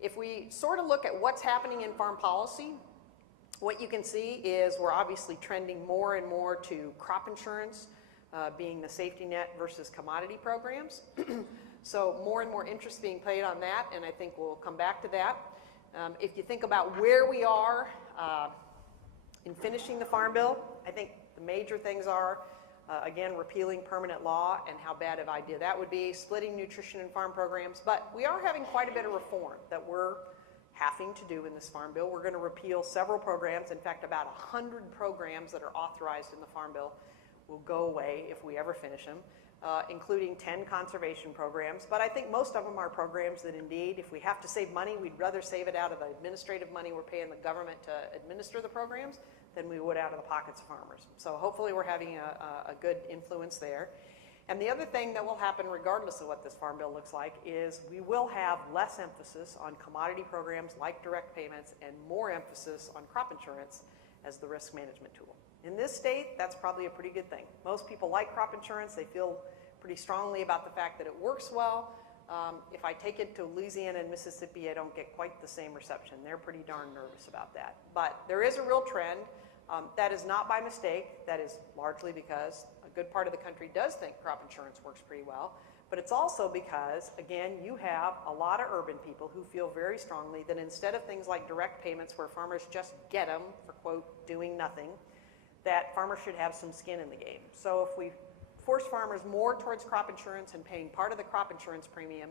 If we sort of look at what's happening in farm policy, what you can see is we're obviously trending more and more to crop insurance being the safety net versus commodity programs. So more and more interest being paid on that, and I think we'll come back to that. If you think about where we are in finishing the Farm Bill, I think the major things are, again, repealing permanent law and how bad of an idea that would be, splitting nutrition and farm programs, but we are having quite a bit of reform that we're having to do in this Farm Bill. We're going to repeal several programs. In fact, about 100 programs that are authorized in the Farm Bill will go away if we ever finish them, including 10 conservation programs. But I think most of them are programs that indeed, if we have to save money, we'd rather save it out of the administrative money we're paying the government to administer the programs than we would out of the pockets of farmers. So hopefully we're having a good influence there. And the other thing that will happen regardless of what this Farm Bill looks like is we will have less emphasis on commodity programs like direct payments and more emphasis on crop insurance as the risk management tool. In this state, that's probably a pretty good thing. Most people like crop insurance. They feel pretty strongly about the fact that it works well. If I take it to Louisiana and Mississippi, I don't get quite the same reception. They're pretty darn nervous about that. But there is a real trend. That is not by mistake. That is largely because a good part of the country does think crop insurance works pretty well. But it's also because, again, you have a lot of urban people who feel very strongly that instead of things like direct payments where farmers just get them for, quote, doing nothing, that farmers should have some skin in the game. So if we force farmers more towards crop insurance and paying part of the crop insurance premium,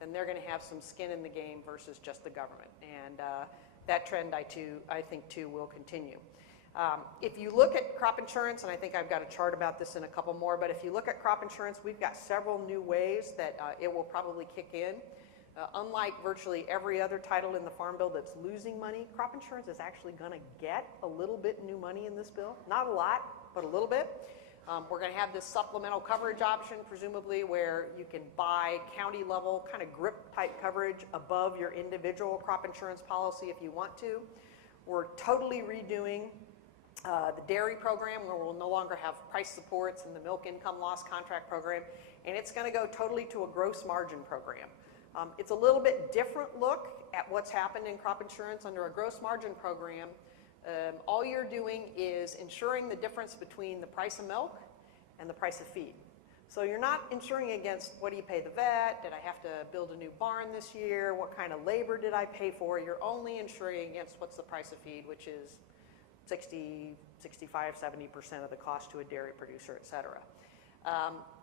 then they're going to have some skin in the game versus just the government. And that trend, I think, too, will continue. If you look at crop insurance, and I think I've got a chart about this in a couple more, but if you look at crop insurance, we've got several new ways that it will probably kick in. Unlike virtually every other title in the Farm Bill that's losing money, crop insurance is actually going to get a little bit new money in this bill. Not a lot, but a little bit. We're going to have this supplemental coverage option, presumably, where you can buy county-level kind of GRIP-type coverage above your individual crop insurance policy if you want to. We're totally redoing the dairy program, where we'll no longer have price supports and the milk income loss contract program, and it's going to go totally to a gross margin program. It's a little bit different look at what's happened in crop insurance. Under a gross margin program, all you're doing is insuring the difference between the price of milk and the price of feed. So you're not insuring against what do you pay the vet, did I have to build a new barn this year, what kind of labor did I pay for. You're only insuring against what's the price of feed, which is 60, 65, 70% of the cost to a dairy producer, et cetera.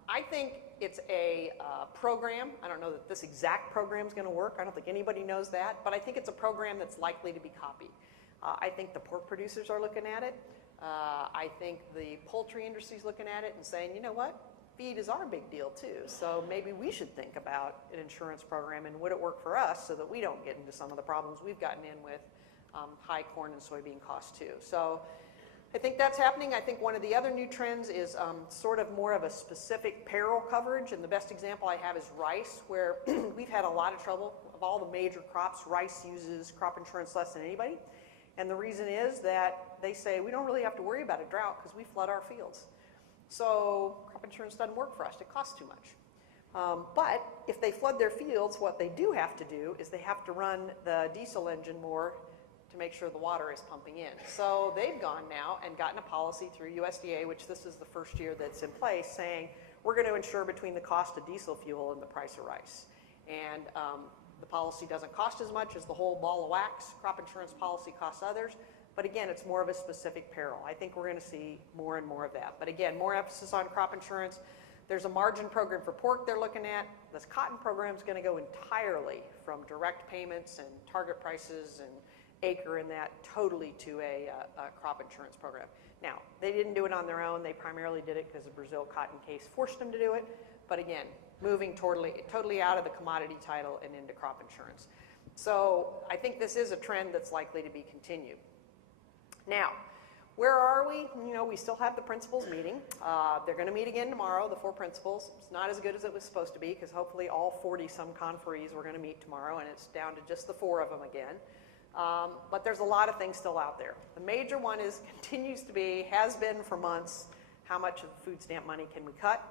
I think it's a program. I don't know that this exact program is going to work. I don't think anybody knows that, but I think it's a program that's likely to be copied. I think the pork producers are looking at it. I think the poultry industry is looking at it and saying, you know what, feed is our big deal too, so maybe we should think about an insurance program and would it work for us so that we don't get into some of the problems we've gotten in with high corn and soybean costs too. So I think that's happening. I think one of the other new trends is sort of more of a specific peril coverage, and the best example I have is rice, where we've had a lot of trouble. Of all the major crops, rice uses crop insurance less than anybody, and the reason is that they say we don't really have to worry about a drought because we flood our fields. So crop insurance doesn't work for us. It costs too much. But if they flood their fields, what they do have to do is they have to run the diesel engine more to make sure the water is pumping in. So they've gone now and gotten a policy through USDA, which this is the first year that's in place, saying we're going to insure between the cost of diesel fuel and the price of rice. And the policy doesn't cost as much as the whole ball of wax. Crop insurance policy costs others. But again, it's more of a specific peril. I think we're going to see more and more of that. But again, more emphasis on crop insurance. There's a margin program for pork they're looking at. This cotton program is going to go entirely from direct payments and target prices and acre and that totally to a crop insurance program. Now, they didn't do it on their own. They primarily did it because the Brazil cotton case forced them to do it. But again, moving totally out of the commodity title and into crop insurance. So I think this is a trend that's likely to be continued. Now, where are we? You know, we still have the principals meeting. They're going to meet again tomorrow, the 4 principals. It's not as good as it was supposed to be because hopefully all 40-some conferees were going to meet tomorrow, and it's down to just the 4 of them again. But there's a lot of things still out there. The major one continues to be, has been for months, how much of food stamp money can we cut?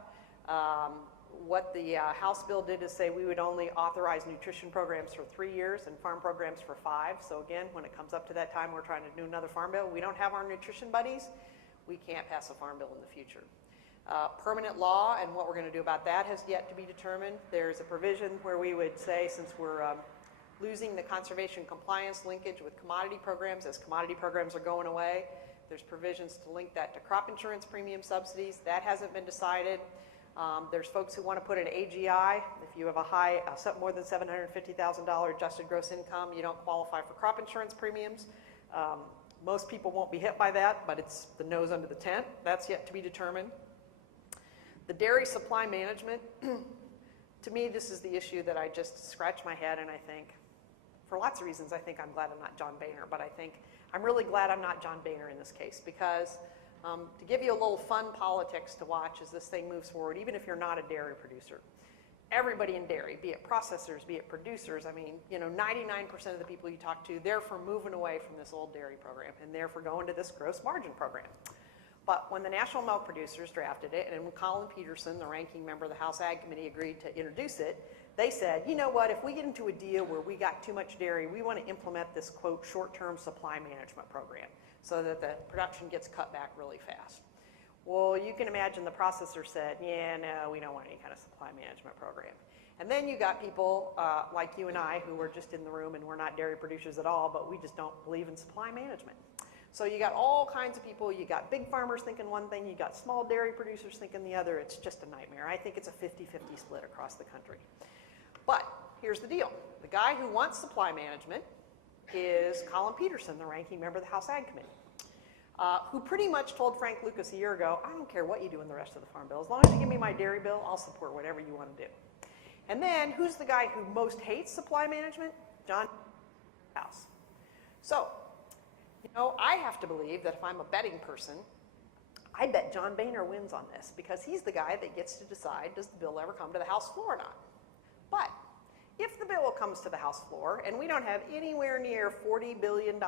What the House bill did is say we would only authorize nutrition programs for 3 years and farm programs for 5. So again, when it comes up to that time, we're trying to do another farm bill. We don't have our nutrition buddies. We can't pass a farm bill in the future. Permanent law and what we're going to do about that has yet to be determined. There's a provision where we would say, since we're losing the conservation compliance linkage with commodity programs, as commodity programs are going away, there's provisions to link that to crop insurance premium subsidies. That hasn't been decided. There's folks who want to put an AGI. If you have a high, more than $750,000 adjusted gross income, you don't qualify for crop insurance premiums. Most people won't be hit by that, but it's the nose under the tent. That's yet to be determined. The dairy supply management, to me, this is the issue that I just scratch my head and I think, for lots of reasons, I think I'm glad I'm not John Boehner, but I think I'm really glad I'm not John Boehner in this case because to give you a little fun politics to watch as this thing moves forward, even if you're not a dairy producer, everybody in dairy, be it processors, be it producers, I mean, 99% of the people you talk to, they're for moving away from this old dairy program and they're for going to this gross margin program. But when the National Milk Producers drafted it, and when Colin Peterson, the ranking member of the House Ag Committee, agreed to introduce it, they said, you know what, if we get into a deal where we got too much dairy, we want to implement this, quote, short-term supply management program so that the production gets cut back really fast. Well, you can imagine the processor said, yeah, no, we don't want any kind of supply management program. And then you got people like you and I who were just in the room and we're not dairy producers at all, but we just don't believe in supply management. So you got all kinds of people. You got big farmers thinking one thing. You got small dairy producers thinking the other. It's just a nightmare. I think it's a 50-50 split across the country. But here's the deal. The guy who wants supply management is Colin Peterson, the ranking member of the House Ag Committee, who pretty much told Frank Lucas a year ago, I don't care what you do in the rest of the farm bill. As long as you give me my dairy bill, I'll support whatever you want to do. And then who's the guy who most hates supply management? John House. So, I have to believe that if I'm a betting person, I bet John Boehner wins on this because he's the guy that gets to decide, does the bill ever come to the House floor or not? But if the bill comes to the House floor and we don't have anywhere near $40 billion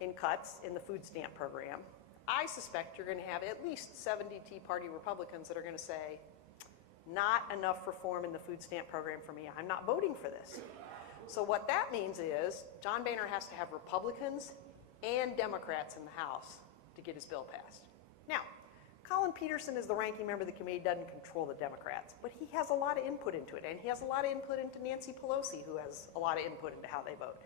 in cuts in the food stamp program, I suspect you're going to have at least 70 Tea Party Republicans that are going to say, not enough reform in the food stamp program for me. I'm not voting for this. So what that means is John Boehner has to have Republicans and Democrats in the House to get his bill passed. Now, Colin Peterson is the ranking member of the committee, doesn't control the Democrats, but he has a lot of input into it, and he has a lot of input into Nancy Pelosi, who has a lot of input into how they vote.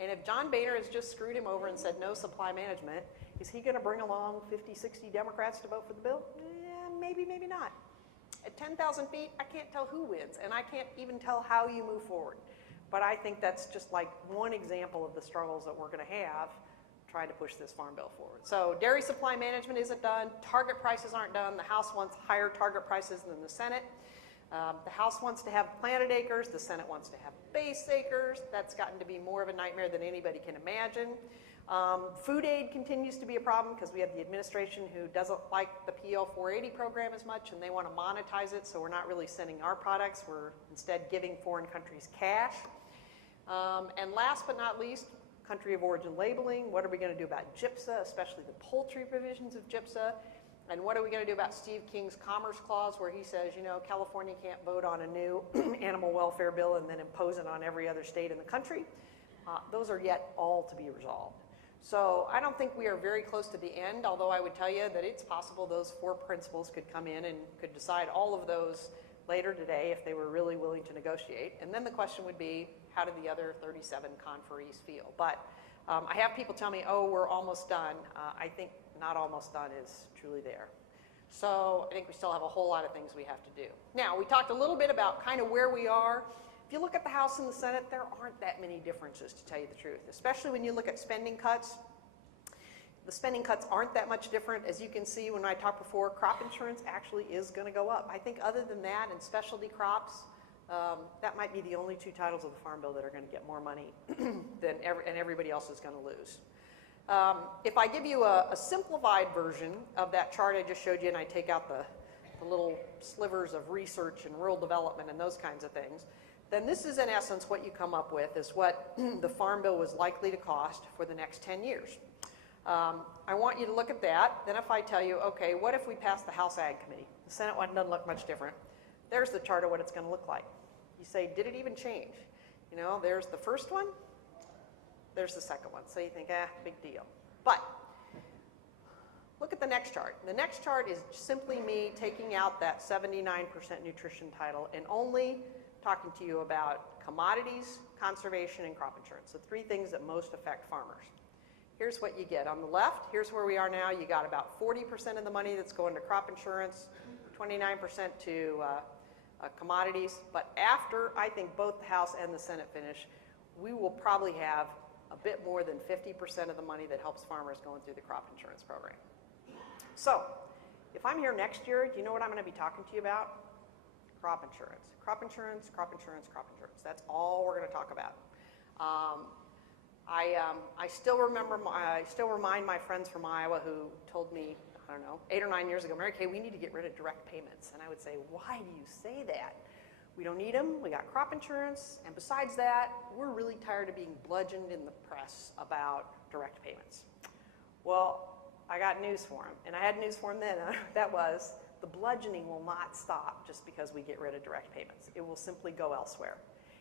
And if John Boehner has just screwed him over and said no supply management, is he going to bring along 50, 60 Democrats to vote for the bill? Maybe, maybe not. At 10,000 feet, I can't tell who wins, and I can't even tell how you move forward. But I think that's just like one example of the struggles that we're going to have trying to push this farm bill forward. So dairy supply management isn't done. Target prices aren't done. The House wants higher target prices than the Senate. The House wants to have planted acres. The Senate wants to have base acres. That's gotten to be more of a nightmare than anybody can imagine. Food aid continues to be a problem because we have the administration who doesn't like the PL 480 program as much and they want to monetize it, so we're not really sending our products. We're instead giving foreign countries cash. And last but not least, country of origin labeling. What are we going to do about GIPSA, especially the poultry provisions of GIPSA? And what are we going to do about Steve King's Commerce Clause, where he says, California can't vote on a new animal welfare bill and then impose it on every other state in the country? Those are yet all to be resolved. So I don't think we are very close to the end, although I would tell you that it's possible those 4 principals could come in and could decide all of those later today if they were really willing to negotiate. And then the question would be, how do the other 37 conferees feel? But I have people tell me, oh, we're almost done. I think not almost done is truly there. So I think we still have a whole lot of things we have to do. Now, we talked a little bit about kind of where we are. If you look at the House and the Senate, there aren't that many differences, to tell you the truth, especially when you look at spending cuts. The spending cuts aren't that much different. As you can see when I talked before, crop insurance actually is going to go up. I think other than that and specialty crops, that might be the only 2 titles of the Farm Bill that are going to get more money than and everybody else is going to lose. If I give you a simplified version of that chart I just showed you and I take out the little slivers of research and rural development and those kinds of things, then this is in essence what you come up with is what the Farm Bill was likely to cost for the next 10 years. I want you to look at that. Then if I tell you, okay, what if we pass the House Ag Committee? The Senate one doesn't look much different. there's the chart of what it's going to look like. You say, did it even change? You know, there's the first one, there's the second one. So you think, big deal. But look at the next chart. The next chart is simply me taking out that 79% nutrition title and only talking to you about commodities, conservation, and crop insurance, the three things that most affect farmers. Here's what you get. On the left, here's where we are now. You got about 40% of the money that's going to crop insurance, 29% to commodities. But after, I think, both the House and the Senate finish, we will probably have a bit more than 50% of the money that helps farmers going through the crop insurance program. So, if I'm here next year, do you know what I'm going to be talking to you about? Crop insurance. Crop insurance, crop insurance, crop insurance. That's all we're going to talk about. I still remind my friends from Iowa who told me, I don't know, 8 or 9 years ago, Mary Kay, we need to get rid of direct payments. And I would say, why do you say that? We don't need them. We got crop insurance. And besides that, we're really tired of being bludgeoned in the press about direct payments. Well, I got news for them. And I had news for them then. That was, the bludgeoning will not stop just because we get rid of direct payments. It will simply go elsewhere.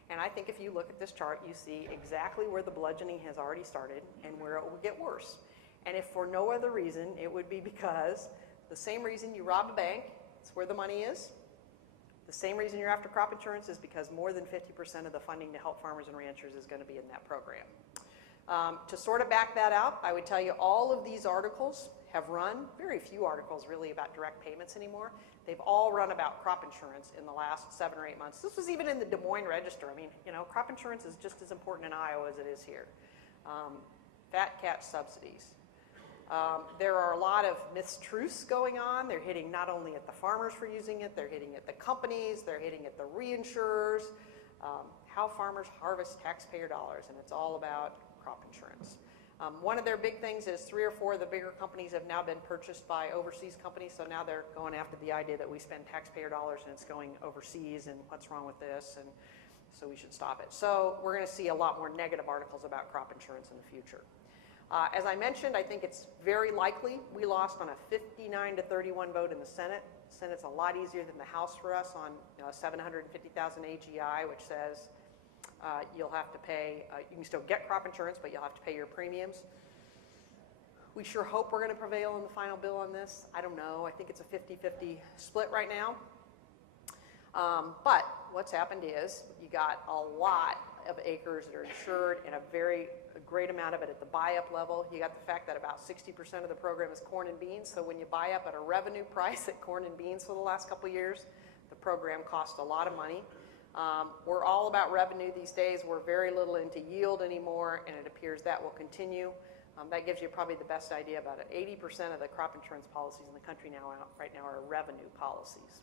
And I think if you look at this chart, you see exactly where the bludgeoning has already started and where it will get worse. And if for no other reason, it would be because the same reason you rob a bank, it's where the money is. The same reason you're after crop insurance is because more than 50% of the funding to help farmers and ranchers is going to be in that program. To sort of back that out, I would tell you all of these articles have run, very few articles really about direct payments anymore. They've all run about crop insurance in the last 7 or 8 months. This was even in the Des Moines Register. I mean, you know, crop insurance is just as important in Iowa as it is here. Fat cat subsidies. There are a lot of mistruths going on. They're hitting not only at the farmers for using it, they're hitting at the companies, they're hitting at the reinsurers, how farmers harvest taxpayer dollars, and it's all about crop insurance. One of their big things is 3 or 4 of the bigger companies have now been purchased by overseas companies, so now they're going after the idea that we spend taxpayer dollars and it's going overseas and what's wrong with this, and so we should stop it. So we're going to see a lot more negative articles about crop insurance in the future. As I mentioned, I think it's very likely we lost on a 59-31 vote in the Senate. The Senate's a lot easier than the House for us on 750,000 AGI, which says you'll have to pay, you can still get crop insurance, but you'll have to pay your premiums. We sure hope we're going to prevail in the final bill on this. I don't know. I think it's a 50-50 split right now. But what's happened is you got a lot of acres that are insured and a great amount of it at the buy-up level. You got the fact that about 60% of the program is corn and beans. So when you buy up at a revenue price at corn and beans for the last couple of years, the program costs a lot of money. We're all about revenue these days. We're very little into yield anymore, and it appears that will continue. That gives you probably the best idea about it. 80% of the crop insurance policies in the country right now are revenue policies.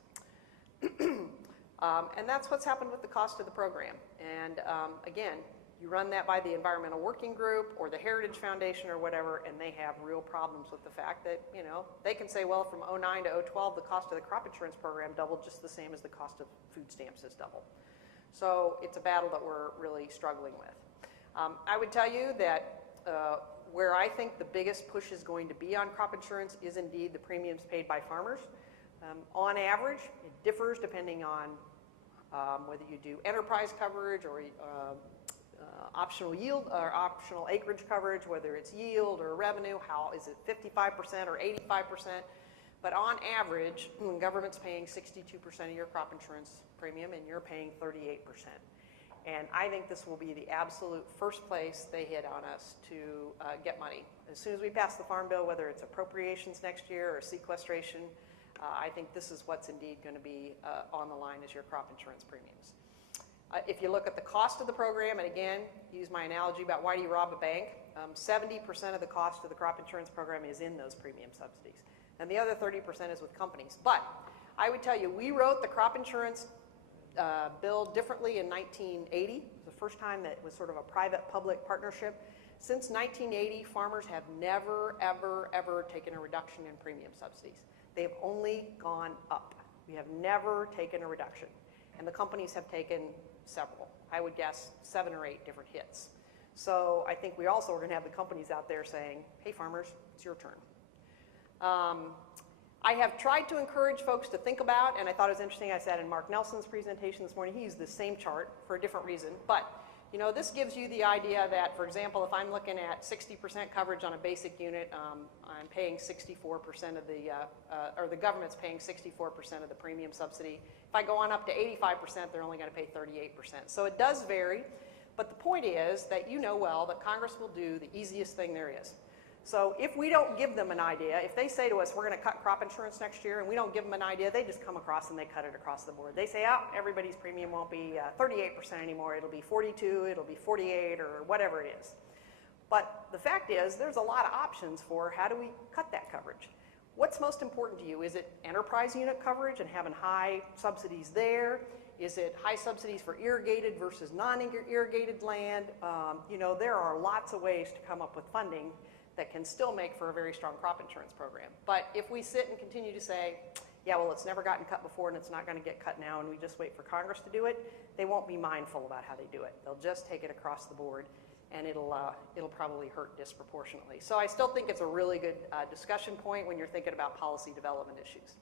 And that's what's happened with the cost of the program. And again, you run that by the Environmental Working Group or the Heritage Foundation or whatever, and they have real problems with the fact that, you know, they can say, well, from 09 to 012, the cost of the crop insurance program doubled just the same as the cost of food stamps has doubled. So it's a battle that we're really struggling with. I would tell you that where I think the biggest push is going to be on crop insurance is indeed the premiums paid by farmers. On average, it differs depending on whether you do enterprise coverage or optional yield or optional acreage coverage, whether it's yield or revenue, how is it 55% or 85%? But on average, the government's paying 62% of your crop insurance premium and you're paying 38%. And I think this will be the absolute first place they hit on us to get money. As soon as we pass the Farm Bill, whether it's appropriations next year or sequestration, I think this is what's indeed going to be on the line as your crop insurance premiums. If you look at the cost of the program, and again, use my analogy about why do you rob a bank, 70% of the cost of the crop insurance program is in those premium subsidies. And the other 30% is with companies. But I would tell you, we wrote the crop insurance bill differently in 1980. It was the first time that it was sort of a private-public partnership. Since 1980, farmers have never, ever, ever taken a reduction in premium subsidies. They've only gone up. We have never taken a reduction. And the companies have taken several. I would guess 7 or 8 different hits. So I think we also are going to have the companies out there saying, hey farmers, it's your turn. I have tried to encourage folks to think about, and I thought it was interesting, I said in Mark Nelson's presentation this morning, he used the same chart for a different reason, but you know, this gives you the idea that, for example, if I'm looking at 60% coverage on a basic unit, I'm paying 64% of the, or the government's paying 64% of the premium subsidy. If I go on up to 85%, they're only going to pay 38%. So it does vary, but the point is that you know well that Congress will do the easiest thing there is. So if we don't give them an idea, if they say to us, we're going to cut crop insurance next year, and we don't give them an idea, they just come across and they cut it across the board. They say, oh, everybody's premium won't be 38% anymore. It'll be 42, it'll be 48, or whatever it is. But the fact is, there's a lot of options for how do we cut that coverage. What's most important to you? Is it enterprise unit coverage and having high subsidies there? Is it high subsidies for irrigated versus non-irrigated land? You know, there are lots of ways to come up with funding that can still make for a very strong crop insurance program. But if we sit and continue to say, yeah, well, it's never gotten cut before and it's not going to get cut now and we just wait for Congress to do it, they won't be mindful about how they do it. They'll just take it across the board and it'll probably hurt disproportionately. So I still think it's a really good discussion point when you're thinking about policy development issues.